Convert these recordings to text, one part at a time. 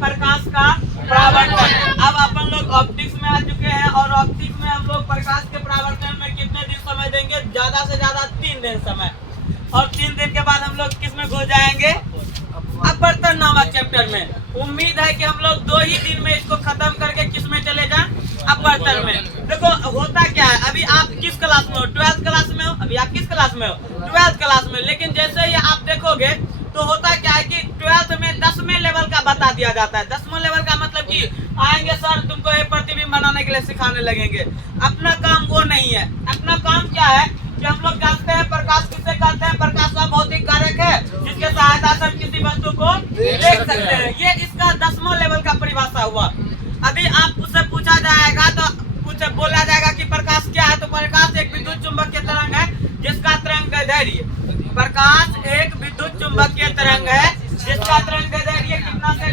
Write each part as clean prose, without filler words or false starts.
प्रकाश का परावर्तन। अब अपन लोग ऑप्टिक्स में आ चुके हैं और ऑप्टिक्स में हम लोग प्रकाश के परावर्तन में कितने दिन समय देंगे? ज्यादा से ज्यादा 3 दिन समय। और 3 दिन के बाद हम लोग किस में घुस जाएंगे? अपवर्तन नामक चैप्टर में। उम्मीद है कि हम लोग 2 ही दिन में इसको खत्म करके किस में चले जाएं? अपवर्तन में। देखो होता क्या है, अभी आप किस क्लास में हो? 12th क्लास में हो। अभी आप किस क्लास में हो? 12th क्लास में। लेकिन जैसे ही आप देखोगे तो होता क्या है कि 12th में 10वें लेवल का बता दिया जाता है। 10वें लेवल का मतलब कि आएंगे सर तुमको ये प्रतिबिंब बनाने के लिए सिखाने लगेंगे। अपना काम वो नहीं है। अपना काम क्या है कि हम लोग जानते हैं प्रकाश किसे कहते हैं? प्रकाश का भौतिक कारक है जिसके सहायता से हम किसी वस्तु को देख सकते हैं। ये इसका 10वां लेवल का परिभाषा हुआ। अभी आप उससे पूछा जाएगा तो कुछ बोला जाएगा कि प्रकाश क्या है, तो प्रकाश एक विद्युत चुंबकीय तरंग है जिसका तरंग दैर्ध्य, प्रकाश एक विद्युत चुंबकीय तरंग है जिसका तरंग दैर्ध्य कितना से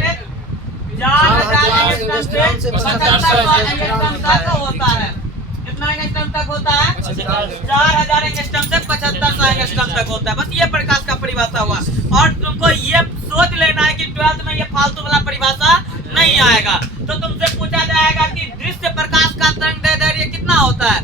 4000 एंगस्ट्रॉम से 7500 एंगस्ट्रॉम तक होता है। कितना एंगस्ट्रॉम तक होता है? 4000 एंगस्ट्रॉम से 7500 एंगस्ट्रॉम तक होता है। बस ये प्रकाश का परिभाषा हुआ। और तुमको ये सोच लेना है कि 12th में ये फालतू वाला परिभाषा नहीं आएगा। तो तुमसे पूछा जाएगा कि दृश्य प्रकाश का तरंग दैर्ध्य कितना होता है?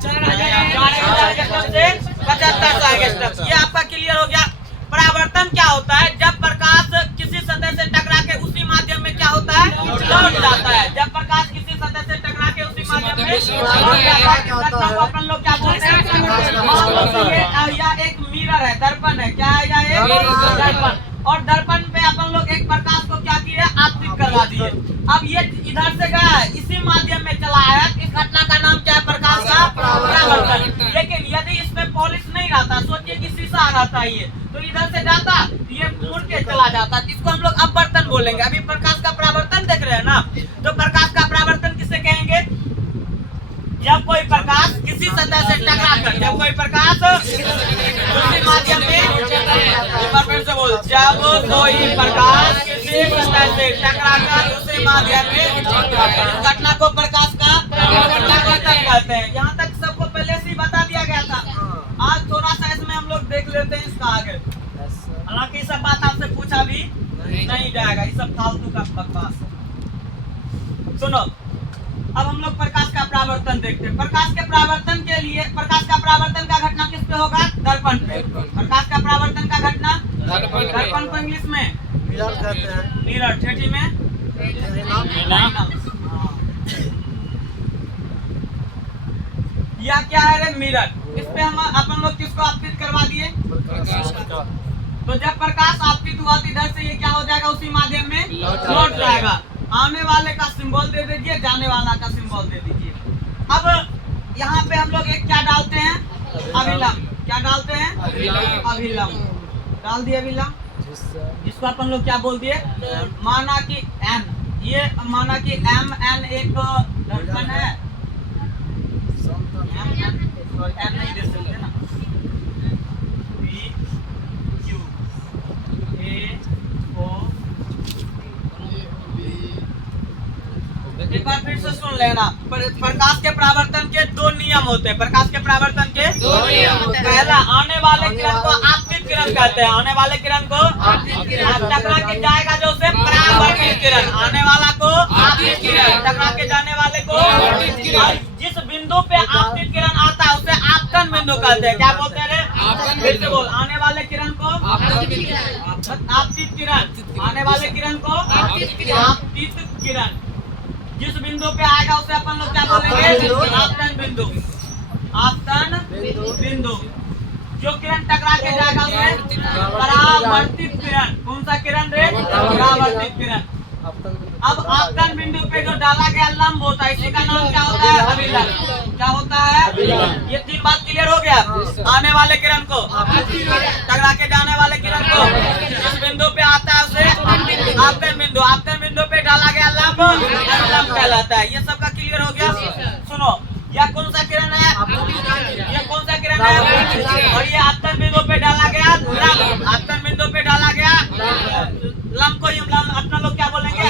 4000 एंगस्ट्रॉम से 7500 एंगस्ट्रॉम। ये आपका क्लियर हो गया। परावर्तन क्या होता है? जब प्रकाश किसी सतह से टकरा के उसी माध्यम में क्या होता है? लौट जाता है। जब प्रकाश किसी सतह से टकरा के उसी माध्यम में लौट जाता है अपन लोग क्या बोलते हैं? या एक मिरर है, दर्पण है। क्या है? या एक दर्पण। और दर्पण पे अपन लोग एक प्रकाश को क्या किए? आपतित करवा दिए। अब ये इधर से गया है, इसी माध्यम में चला आया। इस घटना का नाम क्या है? प्रकाश का परावर्तन। लेकिन यदि इसमें पॉलिश नहीं रहता, सोचिए कि शीशा रहता है ये, तो इधर से जाता ये मुड़ के चला जाता, इसको हम लोग अपवर्तन बोलेंगे। अभी प्रकाश का परावर्तन देख रहे हैं ना, तो प्रकाश का परावर्तन किसे कहेंगे? जब कोई प्रकाश किसी सतह से टकरा कर, जब कोई प्रकाश उसी माध्यम में, फिर से बोल, जब कोई प्रकाश किसी सतह से टकरा कर उसी माध्यम में, इस घटना को प्रकाश का परावर्तन कहते हैं। यहाँ तक सबको पहले से ही बता दिया गया था। आज थोड़ा सा इसमें हम लोग देख लेते हैं इसका आगे। हालांकि ये सब बात आपसे पूछा भी नहीं जाएगा, ये सब फालतू का बकवास है। सुनो, अब हम लोग प्रकाश का परावर्तन देखते हैं। प्रकाश के परावर्तन के लिए, प्रकाश का परावर्तन का घटना किस पे होगा? दर्पण पे। प्रकाश का परावर्तन का घटना दर्पण को इंग्लिश में मिरर कहते हैं। मिरर, ठेठी में यह क्या है रे? मिरर। इस पे हम अपन लोग किसको आपतित करवा दिए? तो जब प्रकाश आपतित हुआ तो इधर से ये क्या हो जाएगा? उसी माध्यम में लौट जाएगा। आने वाले का सिंबल दे दीजिए, जाने वाला का सिंबल दे दीजिए। अब यहाँ पे हम लोग एक क्या डालते हैं? अभिलंब। क्या डालते हैं? अभिलंब। डाल दिए अभिलंब, जिसको अपन लोग क्या बोल दिए? माना कि एन, ये माना कि एम एन एक दर्पण है। एन नहीं दे सकते ना। बी क्यू ए ओ। एक बार फिर से सुन लेना। प्रकाश के परावर्तन के 2 नियम होते हैं। प्रकाश के परावर्तन के 2 नियम होते हैं। पहला, आने वाले किरण को आपतित किरण कहते हैं। आने वाले किरण को टकरा के जाएगा जो उसे परावर्तित किरण। आने वाला को आपतित किरण, टकरा के जाने वाले को परावर्तित किरण। जिस बिंदु पे आपतित किरण आता है उसे आपतन बिंदु कहते हैं। क्या बोलते हैं? फिर से बोल, आने वाले किरण को आपतित किरण। आने वाले किरण को आपतित किरण। जिस बिंदु पे आएगा उसे अपन लोग क्या बोलेंगे? आपतन बिंदु। आपतन बिंदु। जो किरण टकरा के जाएगा उसे परावर्तित किरण। कौन सा किरण रे? परावर्तित किरण। अब आपतन बिंदु पे जो डाला गया लंब होता है, इसी का नाम क्या होता है? अभिलंब। क्या होता है? ये 3 बात क्लियर हो गया। आने वाले किरण को, टकरा के जाने वाले किरण को, जिस बिंदु पे आता है उसे आपतन बिंदु। आपतन बिंदु पे डाला गया लंब अभिलंब कहलाता है। ये सबका क्लियर हो गया। सुनो, यह कौन सा किरण है? ये कौन सा किरण है? और ये आपतन बिंदु पे डाला गया लंब। आपतन बिंदु पे डाला गया लंब को अपना लोग क्या बोलेंगे?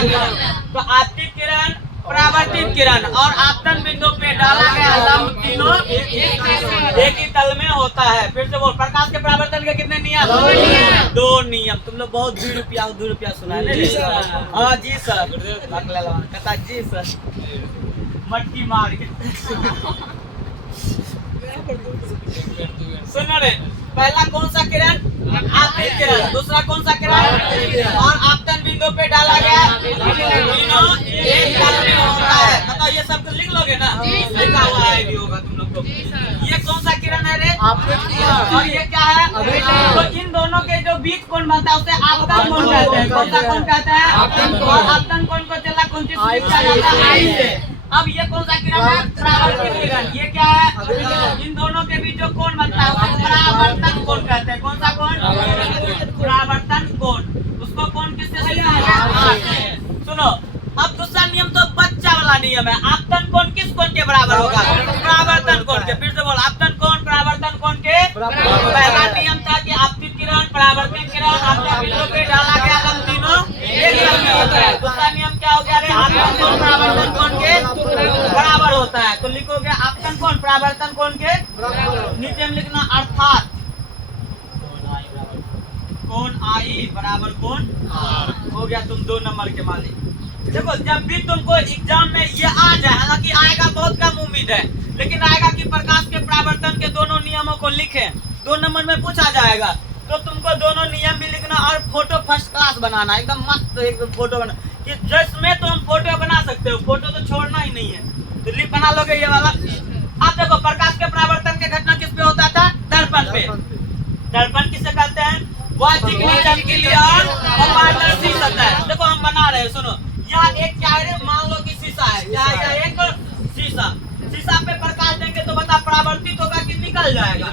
तो आपतित किरण, परावर्तित किरण और आपतन बिंदु पे डाला गया लंब तीनों एक ही तल में होता है। फिर से बोल, प्रकाश के परावर्तन के कितने नियम? दो नियम। तुम लोग बहुत 2 रुपया सुना है। हाँ जी सर, कहता जी सर, मटकी मार के। सुनो रे, पहला कौन सा किरण? आपतित किरण। दूसरा कौन सा किरण? और आपतन बिंदु पे डाला गया तीनों एक तल में होता है। बताओ ये सब तो लिख लोगे ना? लिखा हुआ है भी होगा तुम लोग को। ये कौन सा किरण है रे? और ये क्या है? तो इन दोनों के जो बीच कोण बनता है उसे आपतन कोण कहते हैं। कौन सा कोण कहते हैं? और आपतन कोण को चला कौन सी सूची कहा जाता है? आई से। अब ये कौन सा किरण है? परावर्तित किरण। ये क्या है? इन दोनों के बीच जो कोण बनता है उसको परावर्तन कोण कहते हैं। कौन सा कोण? परावर्तन कोण। उसको कोण किससे लिखा है? सुनो, अब दूसरा नियम तो बच्चा वाला नियम है। आपतन कोण किस कोण के बराबर होगा? परावर्तन कोण के। फिर से बोल, आपतन कोण परावर्तन कोण के। पहला नियम था कि आपतित किरण, परावर्तित किरण, आपतन बिंदु पे डाला गया लंब तीनों एक तल में होता है। दूसरा नियम क्या हो गया रे? आपतन कोण परावर्तन कोण के बराबर होता है। तो लिखोगे आपतन कोण परावर्तन कोण के नीचे में लिखना अर्थात कोण आई बराबर कोण हो गया। तुम 2 नंबर के मालिक। देखो, जब भी तुमको एग्जाम में ये आ जाए, हालांकि आएगा बहुत कम उम्मीद है, लेकिन आएगा कि प्रकाश के परावर्तन के दोनों नियमों को लिखें, 2 नंबर में पूछा जाएगा। तो तुमको दोनों नियम भी लिखना और फोटो फर्स्ट क्लास बनाना, एकदम मस्त एकदम फोटो बना कि जिसमें तुम फोटो बना सकते हो। फोटो तो छोड़ना ही नहीं है, तो लिख बना लोगे ये वाला। अब देखो, प्रकाश के परावर्तन के घटना किस पे होता था? दर्पण पे। दर्पण किसे कहते हैं? वह चिकनी चमकीली और पारदर्शी सतह है। देखो हम बना रहे हैं, सुनो। यह एक क्या है? मान लो कि शीशा है। क्या है? यह एक शीशा। शीशा पे प्रकाश देंगे तो बता परावर्तित होगा कि निकल जाएगा?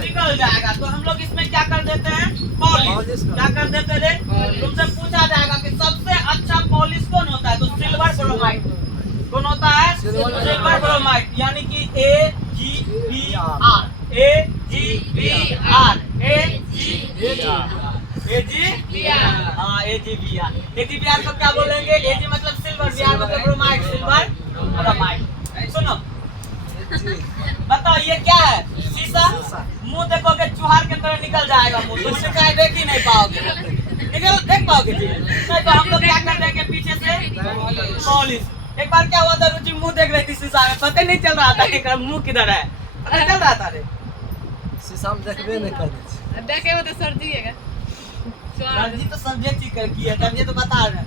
निकल जाएगा। तो हम लोग इसमें क्या कर देते हैं? पॉलिश। क्या कर देते थे? तुमसे पूछा जाएगा कि सबसे अच्छा पॉलिश कौन होता है? तो सिल्वर ब्रोमाइड। कौन होता है? Silver bromide. यानी कि AgBr। AgBr। हाँ, AgBr। AgBr को क्या बोलेंगे? Ag मतलब सिल्वर, Br मतलब ब्रोमाइड, सिल्वर ब्रोमाइड। सुनो, बताओ ये क्या है? शीशा। मुंह देखोगे चुहार के तरह निकल जाएगा मुंह, तुम दिखाई देख ही नहीं पाओगे। देख पाओगे जी? नहीं। तो हम लोग क्या कर देंगे? पीछे से पॉलिश। एक बार क्या हुआ था, रुचि मुंह देख रही थी शीशा में, पता नहीं चल रहा था कि मुंह किधर है, पता चल रहा था रे। शीशा में देखबे नहीं कर देखे हो तो सर्दी है। सर्दी तो सब्जेक्ट ही कर की है, तब ये तो बता रहे हैं।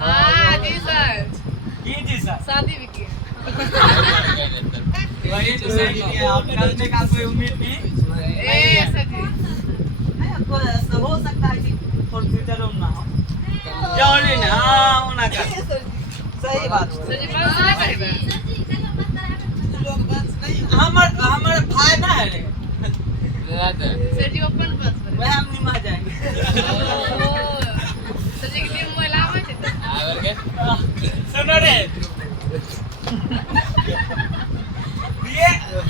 हाँ जी सर। जी सर, शादी भी की। वही तो सही है। और करने का कोई उम्मीद भी ए सर जी, नहीं। आपको ऐसा हो सकता है कि कंप्यूटर में ना हो, जरूरी नहीं। हाँ, होना कर सही बात है। सर जी बात सुना करेगा। हमर फायदा है रे। सर जी ओपन बस पर वह हम निमा जाएंगे। सर जी के मोबाइल आवे छे। सुनो रे,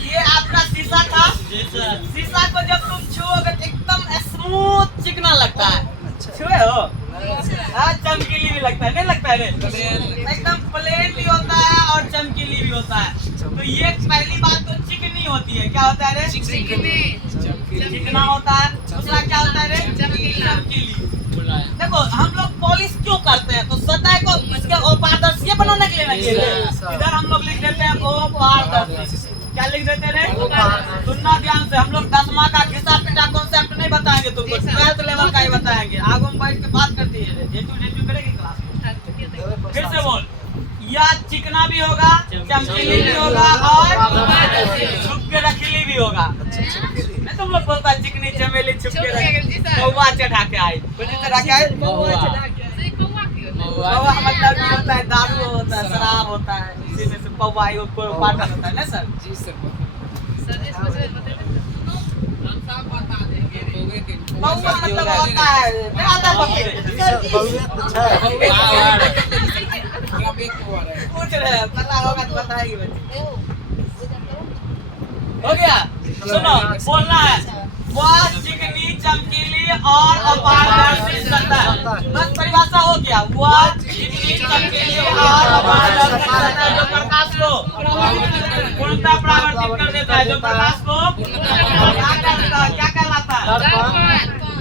ये आपका शीशा था। शीशा को जब तुम छुओगे तो एकदम स्मूथ चिकना लगता है। छुए हो? हाँ, चमकीली भी लगता है। नहीं लगता है रे? एकदम प्लेन भी होता है और चमकीली भी होता है। तो ये पहली बात तो चिकनी होती है। क्या होता है रे? चिकना होता है। दूसरा क्या होता है रे? चमकीली। देखो, हम लोग पॉलिश क्यों करते हैं? तो सतह को इसके अपारदर्शी बनाने के लिए नहीं है। इधर हम लोग लिख देते हैं अपारदर्शी। क्या लिख देते रे? सुनना ध्यान से। हम लोग 10वां का घिसा पिटा कॉन्सेप्ट नहीं बताएंगे तुमको, 12th लेवल का ही बताएंगे। आगे हम बैठ के बात करती है, जेटू करेगी क्लास में। फिर से बोल, या चिकना भी होगा, चमकीली भी होगा और छुप के रखीली भी होगा। नहीं तुम लोग बोलता है चिकनी चमेली छुप के रखी, कौवा चढ़ा के आई। चढ़ा के आई, कौवा मतलब होता है दारू होता है, शराब होता है, इसी में से कौवा को पार्टनर होता है ना सर? जी सर। कौवा मतलब होता है पूछ रहे हैं, पता होगा तो बताएगी बच्चे। हो गया? सुनो, बोलना है वह चिकनी चमकीली और अपारदर्शी सतह। बस परिभाषा हो गया। वह चिकनी चमकीली और अपारदर्शी सतह जो प्रकाश को पूर्णतः परावर्तित कर देता है, जो प्रकाश को क्या कहलाता है?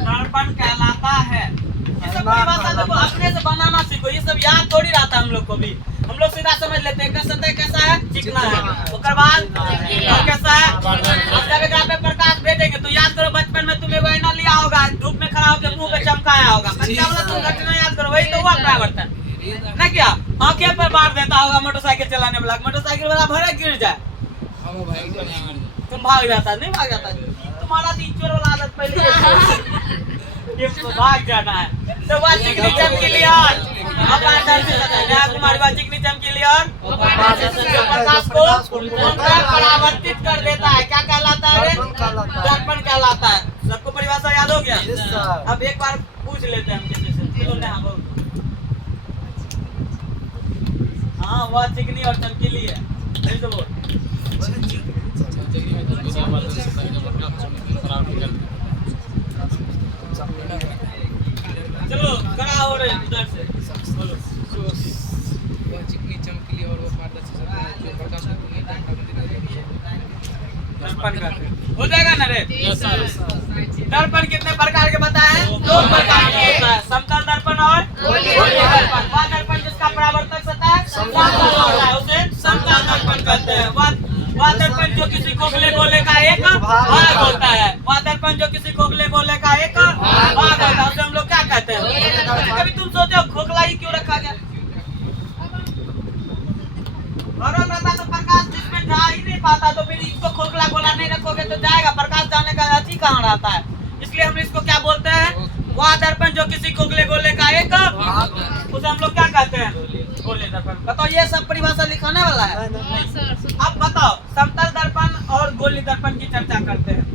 दर्पण कहलाता है। ये सब परिभाषा देखो अपने से बनाना सीखो, ये सब याद थोड़ी रहता है हम लोग को भी। हम लोग सीधा समझ लेते हैं कि सतह कैसा है, चिकना है, उसके बाद कैसा है। अब जब एक पे प्रकाश भेजेंगे तो याद करो बचपन में तुम्हें वही ना लिया होगा, धूप में खड़ा होकर मुंह पे चमकाया होगा, बच्चा वाला तुम घटना याद करो, वही तो हुआ परावर्तन ना। क्या आंखें पर बांट देता होगा मोटरसाइकिल चलाने वाला, मोटरसाइकिल वाला भरे गिर जाए तुम भाग जाता, नहीं भाग जाता? तुम्हारा टीचर वाला आदत पहले ये भाग जाना है। तो वह चिकनी चमकीली और अपारदर्शी सतह, यहाँ तुम्हारी बात चिकनी चमकीली और जो प्रकाश को पूर्णतः परावर्तित कर देता है, क्या कहलाता है? दर्पण कहलाता है। सबको परिभाषा याद हो गया? अब एक बार पूछ लेते हैं हम किसी से। चलो ना बोल। हाँ, वह चिकनी और चमकीली है, नहीं तो बोल। चलो खड़ा हो रहे उधर से बोलो। चिकनी चमकीली और वो पारदर्शी सतह है जो प्रकाश को दर्पण का हो जाएगा ना रे? दर्पण कितने प्रकार के बताए? दो प्रकार के होता है, समतल दर्पण और गोलीय दर्पण। वह दर्पण जिसका परावर्तक सतह समतल होता है उसे समतल दर्पण कहते हैं। वह दर्पण जो किसी खोखले गोले का एक भाग होता है, वह दर्पण जो किसी खोखले गोले का एक भाग होता है, उसे हम लोग क्या कहते हैं? कभी तुम सोचे हो खोखला ही क्यों रखा गया? गरम रहता तो प्रकाश जिसमें जा ही नहीं पाता, तो फिर इसको खोखला गोला नहीं रखोगे तो जाएगा, प्रकाश जाने का अति कहाँ रहता है। इसलिए हम इसको क्या बोलते हैं? वह दर्पण जो किसी खोखले गोले का एक उसे हम लोग क्या कहते हैं? गोले दर्पण। बताओ, ये सब परिभाषा लिखाने वाला है? अब बताओ, समतल दर्पण और गोली दर्पण की चर्चा करते हैं।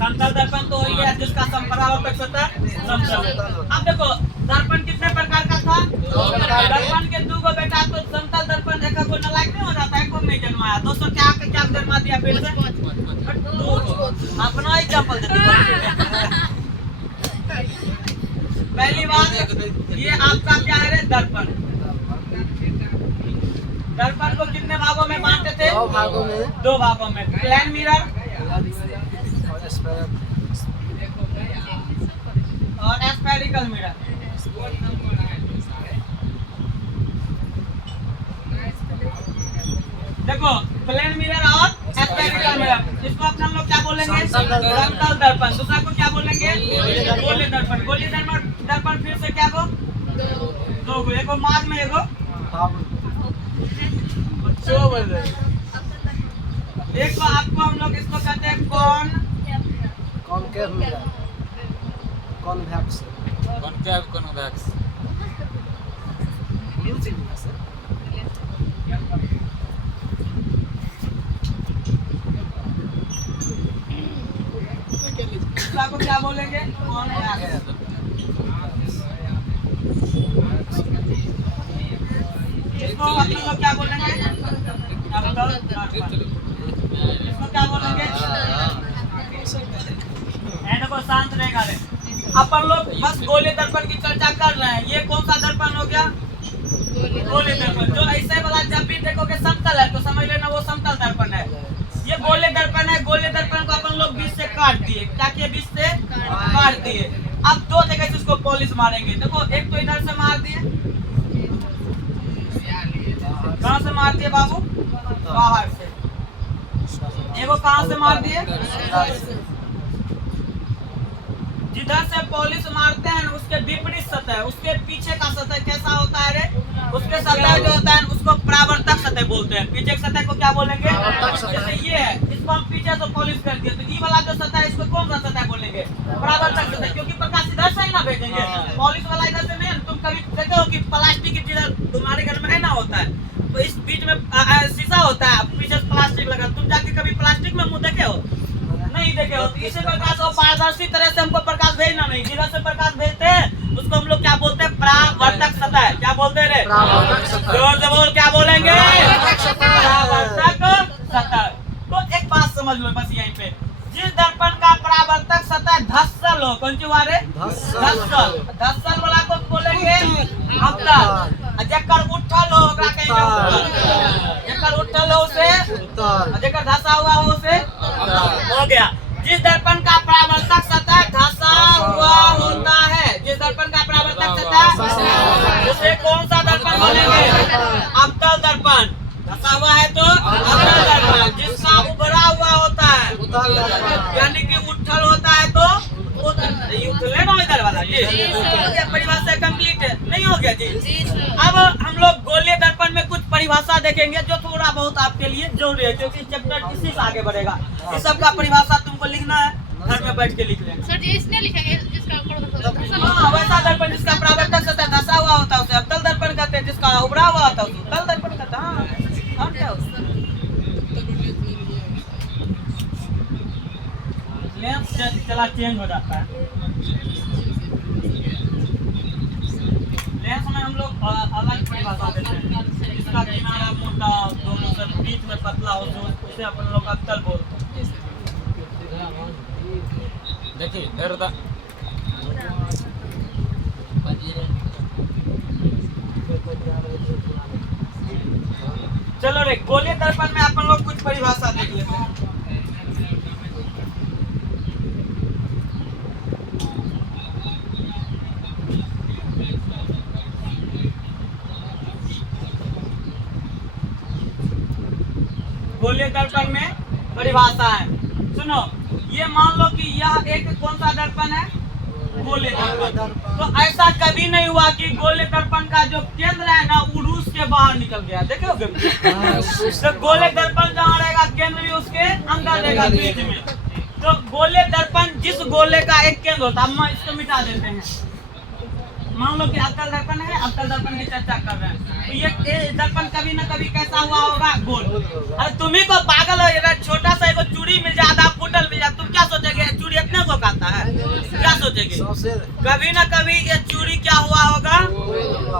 समतल दर्पण तो वही है जिसका परावर्तक सतह समतल। अब देखो दर्पण कितने प्रकार का था? दर्पण के दो गो बेटा, तो समतल दर्पण एक को नलायक नहीं हो जाता है, को नहीं जन्माया। दोस्तों क्या जन्मा दिया फिर से? अपना एग्जांपल देते। पहली बात ये आपका क्या है रे? दर्पण। दर्पण को कितने भागों में बांटते थे? दो भागों में, प्लेन मिरर और स्फेरिकल मिरर। देखो प्लेन मिरर और स्फेरिकल मिरर, इसको अपने हम लोग क्या बोलेंगे? समतल दर्पण। दूसरा को क्या बोलेंगे? गोली दर्पण। गोली दर्पण फिर से क्या को? दो को, एक मार्ग में एक एक को आपको हम लोग इसको कहते हैं कॉनकेव मिरर, कॉन्वेक्स। दूसरा को क्या बोलेंगे? कॉन्वेक्स। इसको हम लोग क्या बोलेंगे? इसको क्या बोलेंगे? देखो शांत रहेगा रे। अपन लोग बस गोली दर्पण की चर्चा कर रहे हैं। ये कौन सा दर्पण हो गया? गोली दर्पण। जो ऐसे वाला जब भी देखोगे समतल है तो समझ लेना वो समतल दर्पण है। ये गोली दर्पण है। गोली दर्पण को अपन लोग बीच से काट दिए। क्या किए? बीच से काट दिए। अब दो जगह से उसको पॉलिश मारेंगे। देखो एक तो इधर से मार दिए, कहाँ से मार दिए बाबू? बाहर से। एगो कहाँ से मार दिए? जिधर से पॉलिश मारते हैं उसके विपरीत सतह, उसके पीछे का सतह कैसा होता है रे? उसके सतह जो होता है उसको परावर्तक सतह बोलते हैं। पीछे की सतह को क्या बोलेंगे? जैसे ये है, इसको हम पीछे से पॉलिश कर दिए तो ये वाला जो सतह है इसको कौन सा सतह बोलेंगे? परावर्तक सतह, क्योंकि प्रकाश इधर से ही ना भेजेंगे। पॉलिश वाला इधर से नहीं। तुम कभी देखे हो कि प्लास्टिक की चीज तुम्हारे घर में है ना होता है, तो इस बीच में शीशा होता है, पीछे प्लास्टिक लगा। तुम जाके कभी प्लास्टिक में मुंह देखे हो? नहीं देखे हो। तो इसी प्रकार से पारदर्शी तरह से हमको प्रकाश भेजना नहीं, जिधर से प्रकाश भेजते हैं उसको हम लोग क्या बोलते हैं? परावर्तक सतह। क्या बोलते हैं रे? जोर से बोल, क्या बोलेंगे? परावर्तक सतह। तो एक बात समझ लो बस यहीं पे, जिस दर्पण का परावर्तक सतह धस्सल हो, कौन सी हुआ रे? धस्सल। धस्सल वाला को बोलेंगे अवतल। जेकर उठल हो ओकरा कहेंगे उत्तल। जेकर उठल हो उसे उत्तल। जेकर धसा हुआ हो उसे हो गया। जिस दर्पण का परावर्तक सतह धसा हुआ होता है, जिस दर्पण का परावर्तक सतह, उसे कौन सा दर्पण बोलेंगे? अवतल दर्पण। धसा हुआ है तो अवतल दर्पण। जिसका उभरा हुआ होता है उत्तल दर्पण। यानी कि उठल होता है तो उठले ना इधर वाला जी। ये परिभाषा कंप्लीट है नहीं हो गया जी? अब हम लोग गोलीय दर्पण में कुछ परिभाषा देखेंगे जो थोड़ा बहुत आपके लिए जरूरी है, क्योंकि चैप्टर इसी से आगे बढ़ेगा। इस सब का परिभाषा तुमको लिखना है, घर में बैठ के लिख लेंगे। सर जी इसने लिखेंगे जिसका हाँ, वैसा दर्पण जिसका परावर्तक सतह धसा हुआ होता है उसे अवतल दर्पण कहते हैं, जिसका उभरा हुआ होता है उसे उत्तल दर्पण कहते हैं। हाँ, और क्या होता है? लेंस चला चेंज हो जाता है। लेंस में हम लोग अलग परिभाषा देते हैं, जिसका किनारा मोटा दोनों से बीच में पतला हो तो उसे अपन लोग अवतल बोलते हैं। देखिए इधर था चलो रे, गोलीय दर्पण में अपन लोग कुछ परिभाषा देख लेते हैं। गोलीय दर्पण में परिभाषा है, सुनो। ये मान लो कि यह एक कौन सा दर्पण है? गोलीय दर्पण। तो ऐसा कभी नहीं हुआ कि गोलीय दर्पण का जो केंद्र है ना उरूस के बाहर निकल गया, देखोगे? तो गोलीय दर्पण जहाँ रहेगा केंद्र भी उसके अंदर रहेगा बीच में। तो गोलीय दर्पण जिस गोले का एक केंद्र होता है, हम इसको मिटा देते हैं। मान लो कि अवतल दर्पण है, अवतल दर्पण की चर्चा कर रहे हैं, तो ये दर्पण कभी ना कभी कैसा हुआ होगा? गोल। अरे तुम्ही को पागल हो, छोटा सा एक चूड़ी मिल जाए, आधा फुटल मिल जाए, तुम क्या सोचेगे? चूड़ी इतने को कहता है, क्या सोचेगे? कभी ना कभी ये चूड़ी क्या हुआ होगा?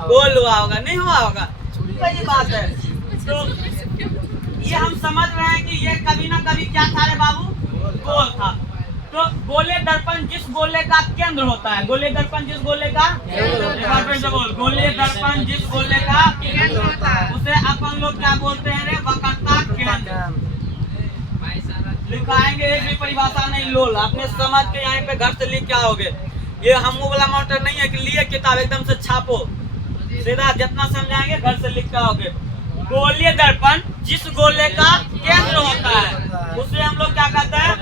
गोल हुआ होगा, नहीं हुआ होगा? वही बात है। तो ये हम समझ रहे हैं कि ये कभी ना कभी क्या था रे बाबू? गोल था। तो गोलीय दर्पण जिस गोले का केंद्र होता है, गोलीय दर्पण जिस गोले का, बोल, गोलीय दर्पण जिस गोले का केंद्र होता है उसे अपन लोग क्या बोलते हैं रे? वक्रता केंद्र। लिखाएंगे, एक भी परिभाषा नहीं लोल, आपने समझ के यहाँ पे घर से लिख के आओगे। ये हम वाला मास्टर नहीं है कि लिए किताब एकदम से छापो, सीधा जितना समझाएंगे घर से लिख के आओगे। गोलीय दर्पण जिस गोले का केंद्र होता है उसे हम लोग क्या कहते हैं?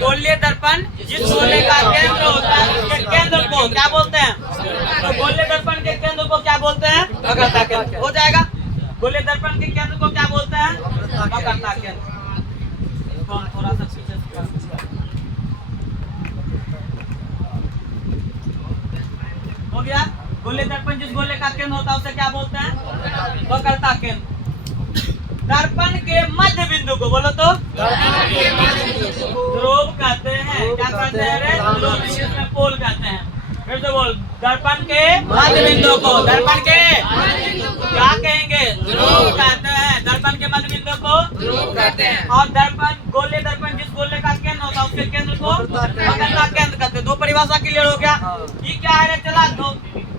गोलीय दर्पण जिस गोले का केंद्र होता है उसके केंद्र को क्या बोलते हैं? तो गोलीय दर्पण के केंद्र को क्या बोलते हैं? वक्रता केंद्र। हो जाएगा। गोलीय दर्पण के केंद्र को क्या बोलते हैं? वक्रता केंद्र। थोड़ा सा हो गया। गोलीय दर्पण जिस गोले का केंद्र होता है उसे क्या बोलते हैं? वक्रता केंद्र। दर्पण के मध्य बिंदु को बोलो तो ध्रुव कहते हैं। क्या कहते हैं रे? ध्रुव। इंग्लिश में पोल कहते हैं। फिर से बोल, दर्पण के मध्य बिंदु को, दर्पण के क्या कहेंगे? ध्रुव कहते हैं। दर्पण के मध्य बिंदु को ध्रुव कहते हैं। और दर्पण गोलीय दर्पण जिस गोले का केंद्र होता है उसके केंद्र को वक्रता केंद्र कहते हैं। दो परिभाषा क्लियर हो गया। ये क्या है रे? चला दो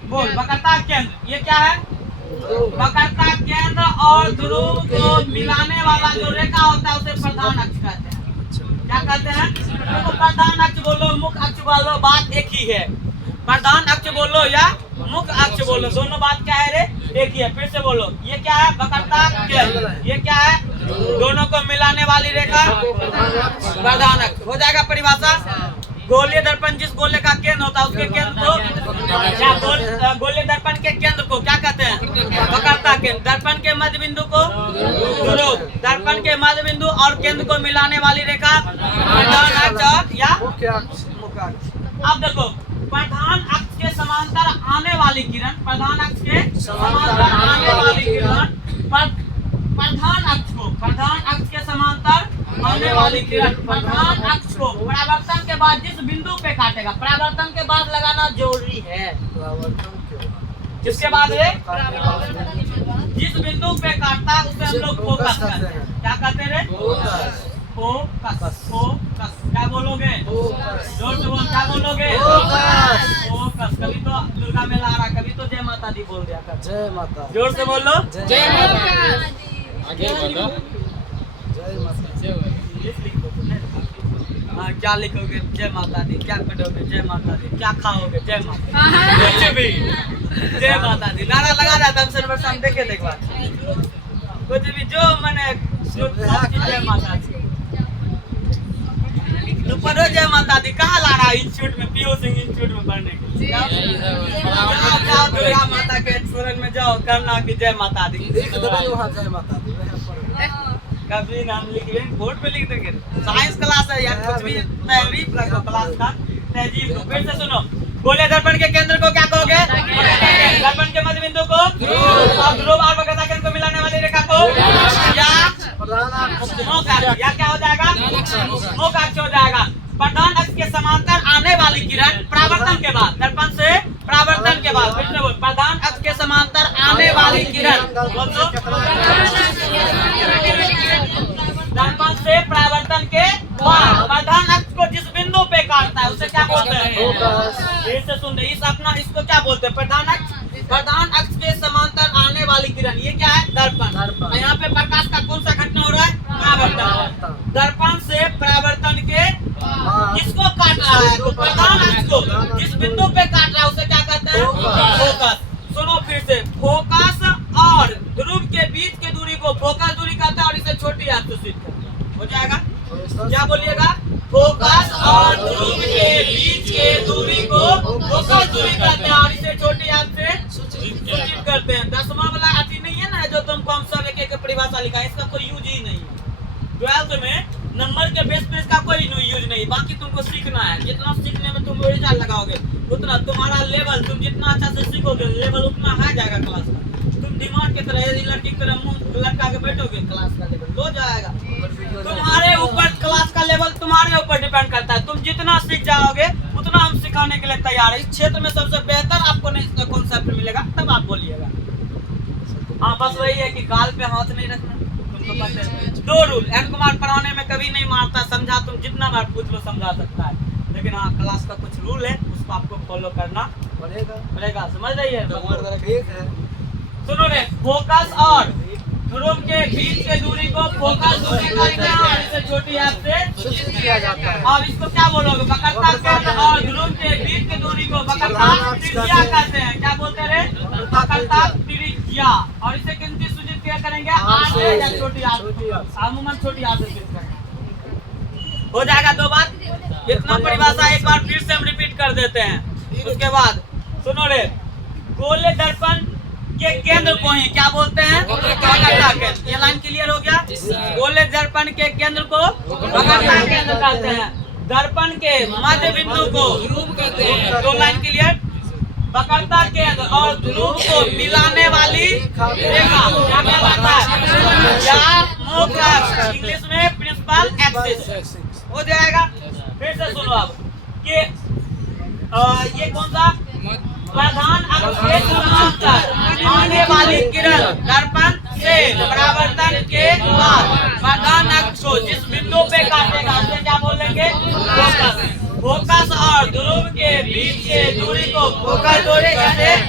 बोल, वक्रता केंद्र। ये क्या है? वक्रता केंद्र और ध्रुव को मिलाने वाला जो रेखा होता है उसे प्रधान अक्ष कहते हैं। क्या कहते हैं? तो प्रधान अक्ष बोलो, मुख्य अक्ष बोलो, बात एक ही है। प्रधान अक्ष बोलो या मुख्य अक्ष बोलो, दोनों बात क्या है रे? एक ही है। फिर से बोलो, ये क्या है? वक्रता केंद्र। ये क्या है? दोनों को मिलाने वाली रेखा प्रधान अक्ष। हो जाएगा परिभाषा। गोलीय दर्पण जिस गोले का केंद्र होता है उसके केंद्र को क्या गोलीय दर्पण के केंद्र को क्या कहते हैं? वक्रता केंद्र। दर्पण के मध्य बिंदु को ध्रुव। दर्पण के मध्य बिंदु और केंद्र को मिलाने वाली रेखा प्रधान अक्ष या मुख्य अक्ष। अब देखो, प्रधान अक्ष के समांतर आने वाली किरण, प्रधान अक्ष के समांतर आने वाली किरण, प्रधान अक्ष के समांतर आने वाली किरण प्रधान अक्ष को परावर्तन के बाद जिस बिंदु पे काटेगा, परावर्तन के बाद लगाना जरूरी है। जिसके बाद रे जिस बिंदु पे काटता है उसे हम लोग फोकस कहते हैं। क्या कहते हैं रे? फोकस फोकस क्या बोलोगे? फोकस जोर से बोल, क्या बोलोगे? Focus focus. कभी तो दुर्गा मेला आ रहा, कभी तो जय माता दी बोल दिया कर। जय माता दी। जोर से बोलो। जय माता आगे बोलो जय माता दी। इंग्लिश लिख दो तुमने। हाँ, क्या लिखोगे? जय माता दी। क्या करोगे? जय माता दी। क्या खाओगे? जय माता दी। कुछ भी जय माता दी नारा लगा रहा था। हम सर्वर हम देखे थे एक बार। कुछ भी जो मैंने जो सब चीज जय माता दी। तो पढ़ो जय माता दी। कहाँ ला रहा इंस्टीट्यूट में, पीओ सिंह इंस्टीट्यूट में पढ़ने के लिए? जाओ दुर्गा माता के शरण में जाओ, करना कि जय माता दी। लिख देबै वहाँ जय माता दी वहाँ पर। कभी नाम लिखे बोर्ड पे लिख देंगे। साइंस क्लास है यार, कुछ भी तहरीफ रखो क्लास का तहजीब को। फिर से सुनो, गोले दर्पण के केंद्र को क्या कहोगे? दर्पण के मध्य बिंदु को और ध्रुव और वक्रता केंद्र को मिलाने वाली रेखा को या मोक्षाक्ष। या क्या हो जाएगा? मोक्षाक्ष हो जाएगा। प्रधान अक्ष के समांतर आने वाली किरण परावर्तन के बाद, दर्पण से परावर्तन के बाद, फिर से बोल, प्रधान अक्ष के समांतर आने वाली किरण, बोल दो, दर्पण से परावर्तन के बाद प्रधान अक्ष को जिस बिंदु पे काटता है उसे क्या बोलते हैं? फिर से सुन रहे, इस अपना इसको क्या बोलते हैं? प्रधान अक्ष। प्रधान अक्ष के समांतर आने वाली किरण, ये क्या है? दर्पण। यहाँ पे प्रकाश का कौन सा घटना हो रहा है? परावर्तन। दर्पण से परावर्तन के किसको काट रहा है? तो प्रधान अक्ष को जिस बिंदु पे काट रहा है उसे क्या कहते हैं? फोकस। सुनो फिर से, फोकस और ध्रुव के बीच की दूरी को फोकस दूरी कहते हैं और इसे छोटी आप सूचित करते हैं। हो जाएगा? क्या बोलिएगा? फोकस और ध्रुव के बीच के दूरी को फोकस दूरी कहते हैं और इसे छोटी आप से सूचित करते हैं। 10वां वाला अति नहीं है ना, जो तुमको हम सब एक परिभाषा लिखा है, इसका कोई यूज ही नहीं है। 12th में नंबर के बेस पे इसका कोई यूज नहीं। बाकी तुमको सीखना है, जितना सीखने में तुम रिजल्ट लगाओगे उतना तुम्हारा लेवल, तुम जितना अच्छा से सीखोगे लेवल उतना हाई जाएगा क्लास का। तुम दिमाग की तरह यदि लड़की की तरह मुंह लटका के बैठोगे, क्लास का लेवल लो जाएगा। तुम्हारे ऊपर क्लास का लेवल तुम्हारे ऊपर डिपेंड करता है। तुम जितना सीख जाओगे उतना हम सिखाने के लिए तैयार है। इस क्षेत्र में सबसे बेहतर आपको नहीं इसका कॉन्सेप्ट मिलेगा, तब आप बोलिएगा। हाँ, बस वही है कि गाल पे हाथ नहीं रखना। तुमको पता है 2 रूल। एम कुमार पढ़ाने में कभी नहीं मारता, समझा तुम जितना बार पूछ लो समझा सकता है, लेकिन हाँ क्लास का कुछ रूल है उसको आपको फॉलो करना पड़ेगा। समझ रही है? ठीक है। सुनो रे, फोकस और ध्रुव के बीच के दूरी को फोकस दूरी कहते हैं और इसे छोटी आपसे सूचित किया जाता है। और इसको क्या बोलोगे? वक्रता केंद्र और ध्रुव के बीच की दूरी को वक्रता त्रिज्या कहते हैं। क्या बोलते हैं रे? वक्रता त्रिज्या। और इसे किससे सूचित क्या करेंगे? आर से या छोटी आर से, अमूमन छोटी आर से सूचित करेंगे। हो जाएगा 2 बात। इतना परिभाषा एक बार फिर से हम रिपीट कर देते हैं। उसके बाद सुनो रे, गोले दर्पण के केंद्र को ही क्या बोलते हैं? वक्रता केंद्र। ये लाइन क्लियर हो गया? गोले दर्पण के केंद्र को वक्रता केंद्र कहते हैं। दर्पण के मध्य बिंदु को ध्रुव कहते हैं। 2 लाइन क्लियर? वक्रता केंद्र और ध्रुव को मिलाने वाली रेखा क्या कहलाता है? या मोक्षाक्ष, इंग्लिश में प्रिंसिपल एक्सिस। हो जाएगा? फिर से सुनो अब कि ये कौन सा? प्रधान अक्ष के समांतर आने वाली किरण दर्पण से परावर्तन के बाद प्रधान अक्ष को जिस बिंदु पे काटेगा उसे क्या बोलेंगे? फोकस। फोकस और ध्रुव के बीच के दूरी को फोकस दूरी कहते हैं,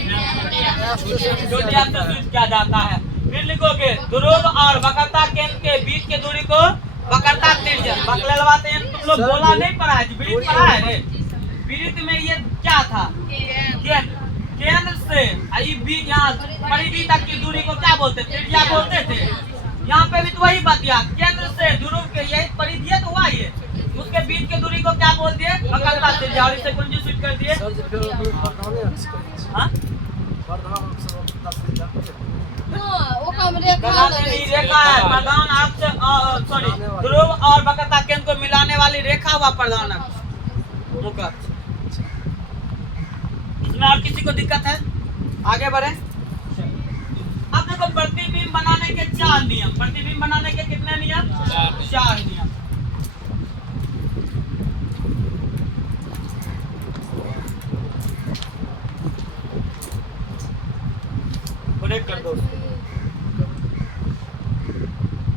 छोटी आपसे सूचित किया जाता है। फिर लिखोगे, ध्रुव और वक्रता केंद्र के बीच के दूरी को वक्रता त्रिज्या। बकलवाते हैं तुम लोग, बोला नहीं पढ़ा है, विरित पढ़ा है रे। विरित में ये क्या था? केंद्र से यहाँ परिधि तक की दूरी को क्या बोलते? त्रिज्या बोलते थे। यहाँ पे भी तो वही बात किया, केंद्र से ध्रुव के यही परिधि तो हुआ ये, उसके बीच की दूरी को क्या बोल दिए? वक्रता त्रिज्या। और इसे कौन सूचित कर दिए? रेखा है प्रधान अक्ष, सॉरी ध्रुव और वक्रता केंद्र को मिलाने वाली रेखा हुआ प्रधान अक्ष, मुख्य। इसमें और किसी को दिक्कत है? आगे बढ़े। अब देखो, प्रतिबिंब बनाने के 4 नियम। प्रतिबिंब बनाने के कितने नियम? 4 नियम। ब्रेक कर दो।